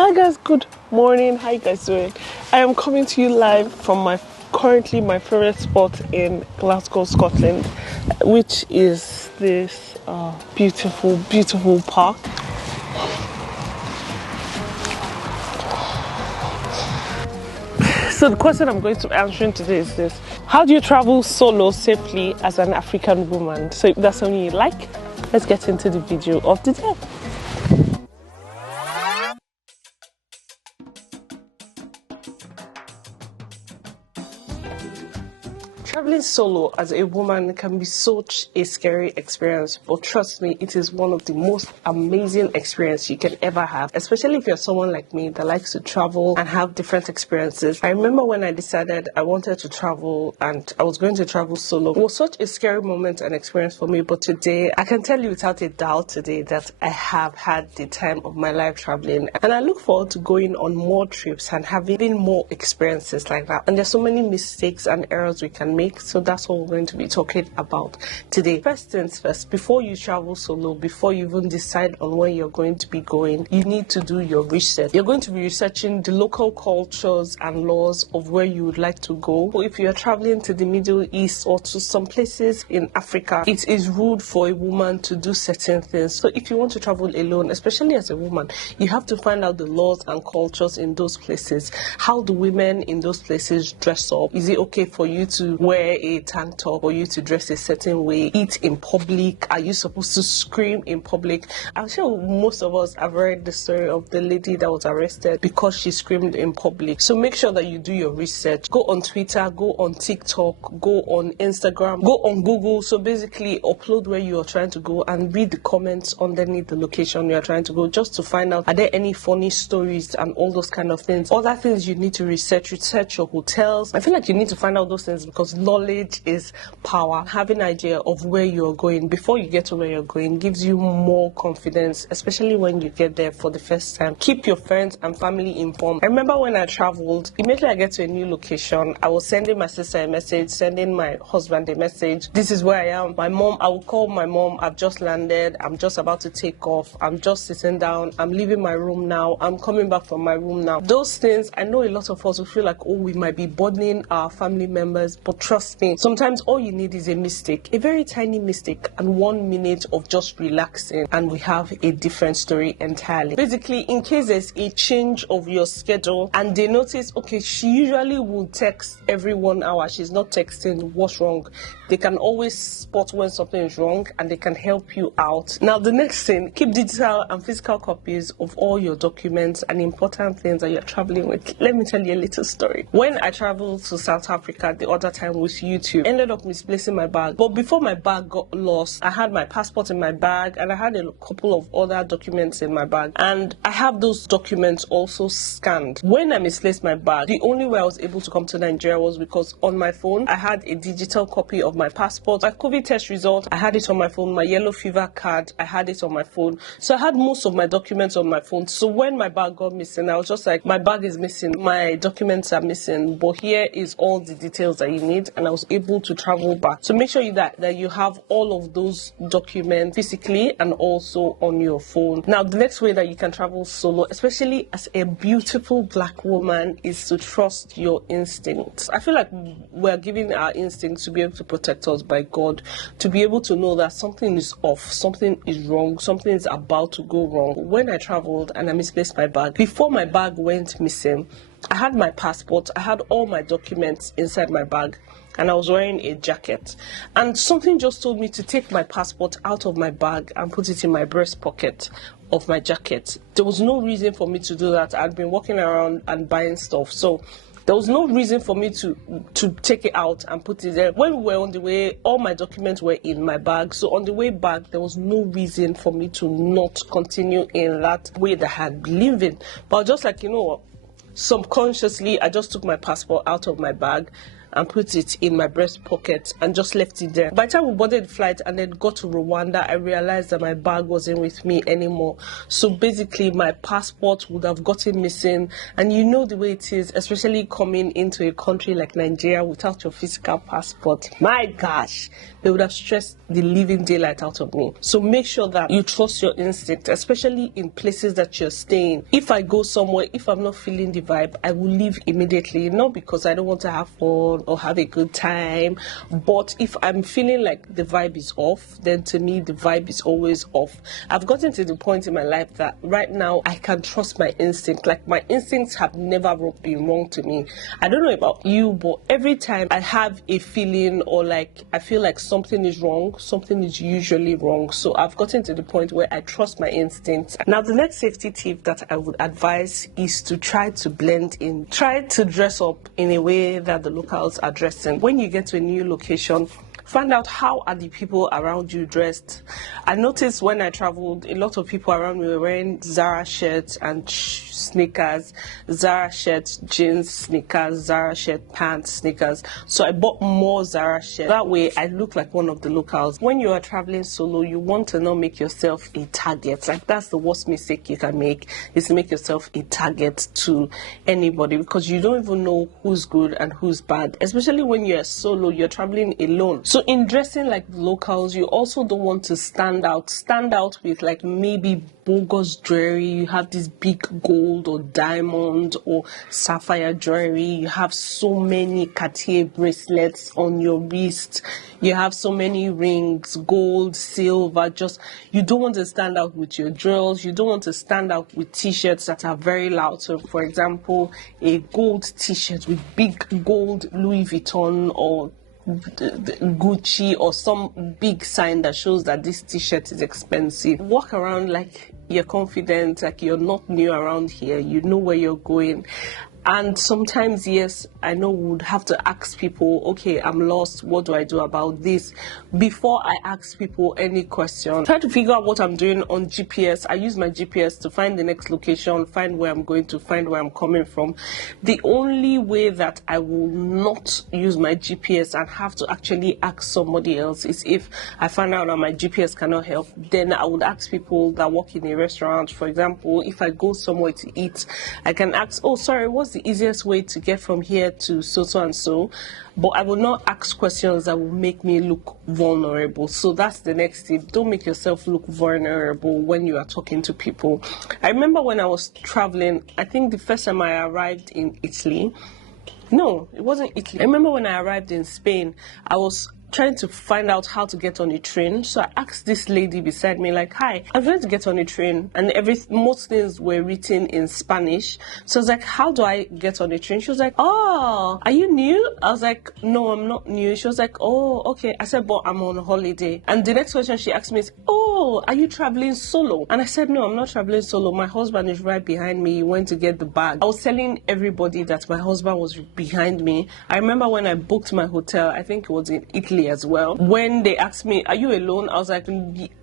Hi guys, good morning. How you guys doing? I am coming to you live from currently my favorite spot in Glasgow, Scotland, which is this beautiful park. So the question I'm going to be answering today is this: how do you travel solo safely as an African woman? So if that's something you like, let's get into the video of the day. Traveling solo as a woman can be such a scary experience, but trust me, it is one of the most amazing experiences you can ever have, especially if you're someone like me that likes to travel and have different experiences. I remember when I decided I wanted to travel and I was going to travel solo. It was such a scary moment and experience for me, but today, I can tell you without a doubt today that I have had the time of my life traveling, and I look forward to going on more trips and having more experiences like that. And there's so many mistakes and errors we can make, so that's what we're going to be talking about today. First things first, before you travel solo, before you even decide on where you're going to be going, you need to do your research. You're going to be researching the local cultures and laws of where you would like to go. Or if you're traveling to the Middle East or to some places in Africa, it is rude for a woman to do certain things. So if you want to travel alone, especially as a woman, you have to find out the laws and cultures in those places. How do women in those places dress up? Is it okay for you to wear a tank top, or you to dress a certain way, eat in public? Are you supposed to scream in public? I'm sure most of us have read the story of the lady that was arrested because she screamed in public. So make sure that you do your research. Go on Twitter, go on TikTok, go on Instagram, go on Google. So basically upload where you are trying to go and read the comments underneath the location you are trying to go, just to find out, are there any funny stories and all those kind of things. Other things you need to research your hotels. I feel like you need to find out those things because knowledge is power. Having an idea of where you're going before you get to where you're going gives you more confidence, especially when you get there for the first time. Keep your friends and family informed. I remember when I traveled, immediately I get to a new location, I was sending my sister a message, sending my husband a message. This is where I am. My mom, I will call my mom, I've just landed, I'm just about to take off, I'm just sitting down, I'm leaving my room now, I'm coming back from my room now. Those things, I know a lot of us will feel like, oh, we might be burdening our family members, but trust me, sometimes all you need is a mistake, a very tiny mistake, and 1 minute of just relaxing, and we have a different story entirely. Basically, in case there's a change of your schedule and they notice, okay, she usually will text every 1 hour, she's not texting, what's wrong? They can always spot when something is wrong and they can help you out. Now, the next thing, keep digital and physical copies of all your documents and important things that you're traveling with. Let me tell you a little story. When I traveled to South Africa the other time with YouTube, I ended up misplacing my bag. But before my bag got lost, I had my passport in my bag and I had a couple of other documents in my bag. And I have those documents also scanned. When I misplaced my bag, the only way I was able to come to Nigeria was because on my phone, I had a digital copy of my passport. My COVID test result, I had it on my phone. My yellow fever card, I had it on my phone. So I had most of my documents on my phone. So when my bag got missing, I was just like, my bag is missing, my documents are missing, but here is all the details that you need, and I was able to travel back. So make sure that you have all of those documents physically and also on your phone. Now, the next way that you can travel solo, especially as a beautiful black woman, is to trust your instincts. I feel like we're giving our instincts to be able to protect us by God, to be able to know that something is off, something is wrong, something is about to go wrong. When I traveled and I misplaced my bag, before my bag went missing, I had my passport, I had all my documents inside my bag, and I was wearing a jacket. And something just told me to take my passport out of my bag and put it in my breast pocket of my jacket. There was no reason for me to do that. I'd been walking around and buying stuff, so there was no reason for me to take it out and put it there. When we were on the way, all my documents were in my bag. So on the way back, there was no reason for me to not continue in that way that I had been living. But just like, you know what, subconsciously, I just took my passport out of my bag and put it in my breast pocket and just left it there. By the time we boarded the flight and then got to Rwanda, I realized that my bag wasn't with me anymore. So basically my passport would have gotten missing, and you know the way it is, especially coming into a country like Nigeria without your physical passport. My gosh, they would have stressed the living daylight out of me. So make sure that you trust your instinct, especially in places that you're staying. If I go somewhere, if I'm not feeling the vibe, I will leave immediately, not because I don't want to have fun or have a good time, but if I'm feeling like the vibe is off, then to me the vibe is always off. I've gotten to the point in my life that right now I can trust my instinct. Like, my instincts have never been wrong to me. I don't know about you, but every time I have a feeling or like I feel like something is wrong, something is usually wrong. So I've gotten to the point where I trust my instincts. Now, the next safety tip that I would advise is to try to blend in. Try to dress up in a way that the locals are dressing. When you get to a new location, find out how are the people around you dressed. I noticed when I traveled, a lot of people around me were wearing Zara shirts and sneakers, Zara shirts, jeans, sneakers, Zara shirt, pants, sneakers. So I bought more Zara shirts. That way I look like one of the locals. When you are traveling solo, you want to not make yourself a target. Like, that's the worst mistake you can make, is to make yourself a target to anybody, because you don't even know who's good and who's bad, especially when you're solo, you're traveling alone. So in dressing like locals, you also don't want to stand out with like maybe bogus jewelry. You have this big gold or diamond or sapphire jewelry. You have so many Cartier bracelets on your wrist. You have so many rings, gold, silver. Just, you don't want to stand out with your jewels. You don't want to stand out with t-shirts that are very loud. So for example, a gold t-shirt with big gold Louis Vuitton or Gucci or some big sign that shows that this t-shirt is expensive. Walk around like you're confident, like you're not new around here, you know where you're going. And sometimes, yes, I know we would have to ask people, okay, I'm lost, what do I do about this? Before I ask people any question, try to figure out what I'm doing on GPS. I use my GPS to find the next location, find where I'm going to, find where I'm coming from. The only way that I will not use my GPS and have to actually ask somebody else is if I find out that my GPS cannot help. Then I would ask people that work in a restaurant. For example, if I go somewhere to eat, I can ask, oh, sorry, what's the easiest way to get from here to so and so? But I will not ask questions that will make me look vulnerable. So that's the next tip. Don't make yourself look vulnerable when you are talking to people. I remember when I was traveling, I think the first time I arrived in Italy, no, it wasn't Italy. I remember when I arrived in Spain, I was trying to find out how to get on a train. So I asked this lady beside me, like, hi, I'm trying to get on a train, and most things were written in Spanish. So I was like, how do I get on a train? She was like, oh, are you new? I was like, no, I'm not new. She was like, oh, okay. I said, but I'm on holiday. And the next question she asked me is, oh, are you traveling solo? And I said, no, I'm not traveling solo. My husband is right behind me. He went to get the bag. I was telling everybody that my husband was behind me. I remember when I booked my hotel, I think it was in Italy as well. When they asked me, are you alone? I was like,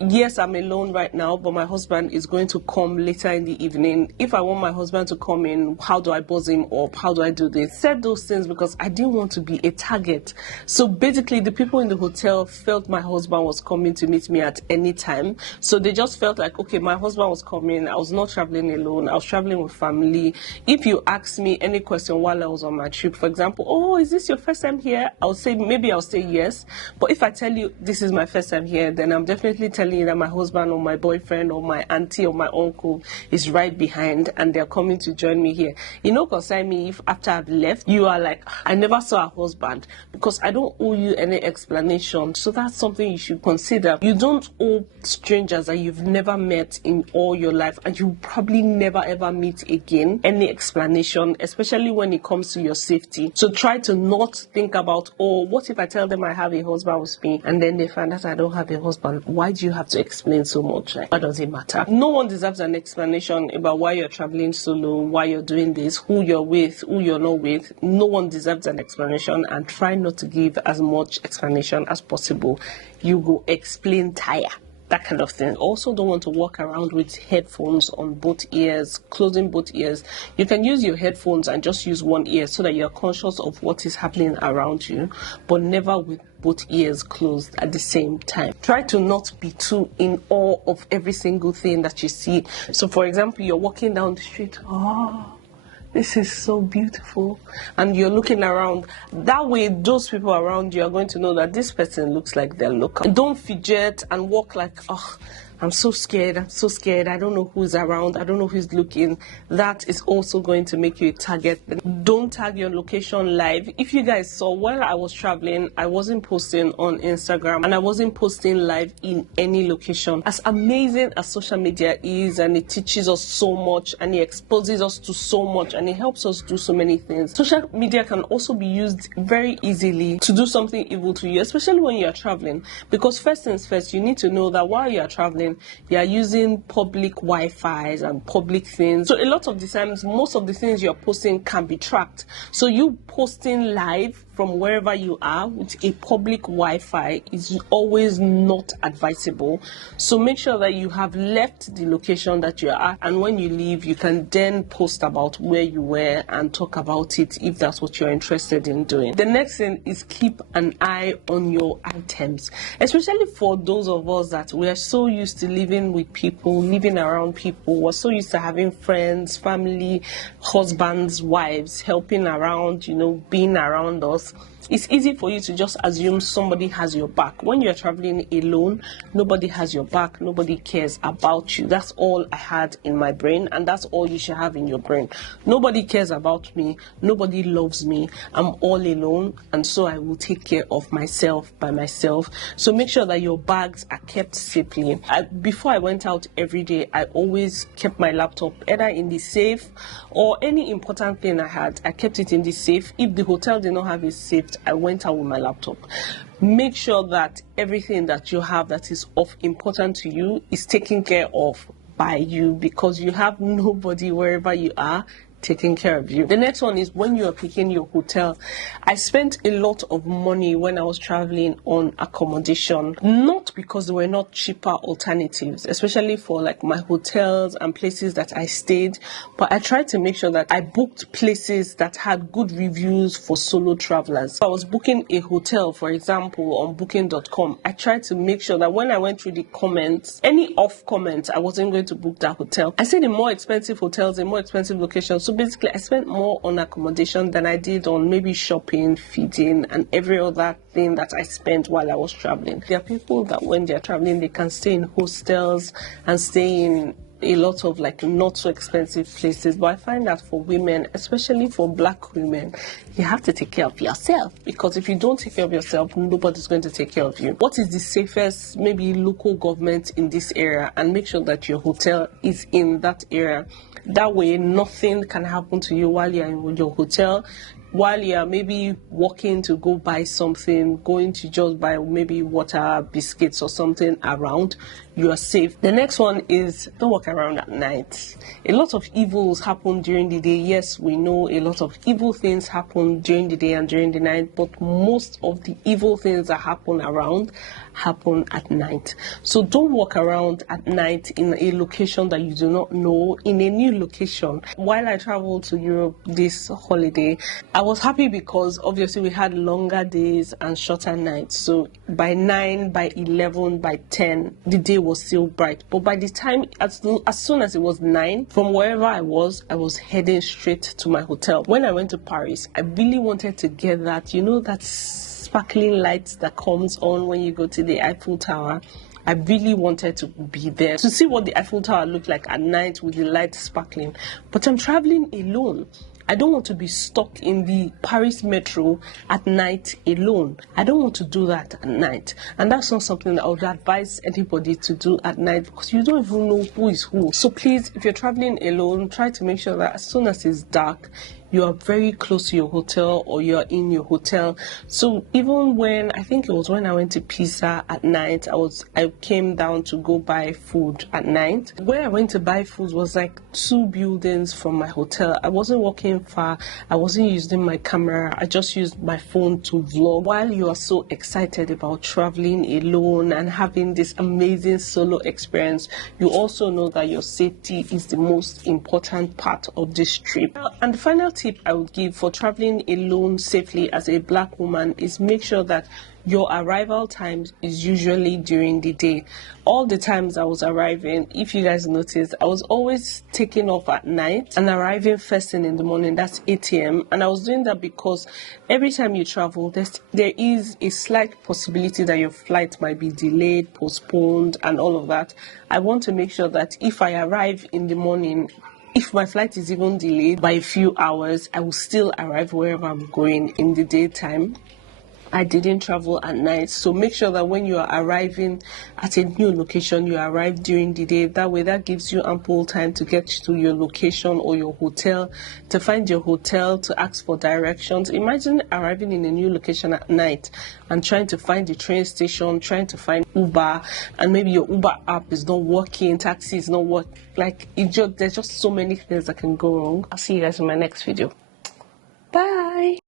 yes, I'm alone right now, but my husband is going to come later in the evening. If I want my husband to come in, how do I buzz him up? How do I do this? Said those things because I didn't want to be a target. So basically, the people in the hotel felt my husband was coming to meet me at any time. So they just felt like, okay, my husband was coming. I was not traveling alone. I was traveling with family. If you ask me any question while I was on my trip, for example, oh, is this your first time here? I'll say yes. But if I tell you this is my first time here, then I'm definitely telling you that my husband or my boyfriend or my auntie or my uncle is right behind and they're coming to join me here. You know, concern me if after I've left, you are like, I never saw a husband, because I don't owe you any explanation. So that's something you should consider. You don't owe strangers that you've never met in all your life and you probably never ever meet again any explanation, especially when it comes to your safety. So try to not think about, oh, what if I tell them I have a husband with me and then they find out I don't have a husband? Why do you have to explain so much? Like, why does it matter? No one deserves an explanation about why you're traveling solo, why you're doing this, who you're with, who you're not with. No one deserves an explanation, and try not to give as much explanation as possible. You go explain tire. that kind of thing. Also, don't want to walk around with headphones on both ears, closing both ears. You can use your headphones and just use one ear so that you're conscious of what is happening around you, but never with both ears closed at the same time. Try to not be too in awe of every single thing that you see. So for example, you're walking down the street, this is so beautiful, and you're looking around. That way, those people around you are going to know that this person looks like they're local. Don't fidget and walk like, I'm so scared, I don't know who's around, I don't know who's looking. That is also going to make you a target. Don't tag your location live. If you guys saw, while I was traveling, I wasn't posting on Instagram and I wasn't posting live in any location. As amazing as social media is, and it teaches us so much and it exposes us to so much and it helps us do so many things, social media can also be used very easily to do something evil to you, especially when you're traveling. Because first things first, you need to know that while you're traveling, you are using public Wi-Fi and public things. So a lot of the times, most of the things you're posting can be tracked. So you posting live from wherever you are with a public Wi-Fi is always not advisable. So make sure that you have left the location that you are at, and when you leave, you can then post about where you were and talk about it if that's what you're interested in doing. The next thing is keep an eye on your items, especially for those of us that we are so used to living with people, living around people. We're so used to having friends, family, husbands, wives helping around, being around us. It's easy for you to just assume somebody has your back. When you're traveling alone, nobody has your back, nobody cares about you. That's all I had in my brain, and that's all you should have in your brain. Nobody cares about me, nobody loves me, I'm all alone, and so I will take care of myself by myself. So make sure that your bags are kept safely. Before I went out every day, I always kept my laptop either in the safe, or any important thing I had, I kept it in the safe. If the hotel did not have it safe, I went out with my laptop. Make sure that everything that you have that is of importance to you is taken care of by you, because you have nobody wherever you are taking care of you. The next one is when you are picking your hotel. I spent a lot of money when I was traveling on accommodation, not because there were not cheaper alternatives, especially for like my hotels and places that I stayed, but I tried to make sure that I booked places that had good reviews for solo travelers. If I was booking a hotel, for example, on booking.com, I tried to make sure that when I went through the comments, any off comments, I wasn't going to book that hotel. I stayed in more expensive hotels in more expensive locations. So basically, I spent more on accommodation than I did on maybe shopping, feeding, and every other thing that I spent while I was traveling. There are people that when they're traveling, they can stay in hostels and stay in a lot of like not so expensive places, but I find that for women, especially for black women, you have to take care of yourself, because if you don't take care of yourself, nobody's going to take care of you. What is the safest maybe local government in this area, and make sure that your hotel is in that area. That way nothing can happen to you while you're in your hotel. While you're maybe walking to go buy something, going to just buy maybe water, biscuits or something around, you are safe. The next one is don't walk around at night. A lot of evils happen during the day. Yes, we know a lot of evil things happen during the day and during the night, but most of the evil things that happen around happen at night. So don't walk around at night in a location that you do not know, in a new location. While I traveled to Europe this holiday, I was happy because obviously we had longer days and shorter nights. So by 9, by 11, by 10, the day was still bright. But by the time, as soon as it was 9, from wherever I was heading straight to my hotel. When I went to Paris, I really wanted to get that, that sparkling light that comes on when you go to the Eiffel Tower. I really wanted to be there to see what the Eiffel Tower looked like at night with the light sparkling. But I'm traveling alone. I don't want to be stuck in the Paris metro at night alone. I don't want to do that at night. And that's not something that I would advise anybody to do at night, because you don't even know who is who. So please, if you're traveling alone, try to make sure that as soon as it's dark, you are very close to your hotel or you're in your hotel. So even when, I think it was when I went to Pisa at night, I came down to go buy food at night. Where I went to buy food was like 2 buildings from my hotel. I wasn't walking far. I wasn't using my camera. I just used my phone to vlog. While you are so excited about traveling alone and having this amazing solo experience, you also know that your safety is the most important part of this trip. And the final tip I would give for traveling alone safely as a Black woman is make sure that your arrival time is usually during the day. All the times I was arriving, if you guys noticed, I was always taking off at night and arriving first thing in the morning. That's 8 a.m. And I was doing that because every time you travel, there is a slight possibility that your flight might be delayed, postponed, and all of that. I want to make sure that if I arrive in the morning, if my flight is even delayed by a few hours, I will still arrive wherever I'm going in the daytime. I didn't travel at night, so make sure that when you are arriving at a new location, you arrive during the day. That way, that gives you ample time to get to your location or your hotel, to find your hotel, to ask for directions. Imagine arriving in a new location at night and trying to find the train station, trying to find Uber, and maybe your Uber app is not working, taxi is not working. Like, there's just so many things that can go wrong. I'll see you guys in my next video. Bye!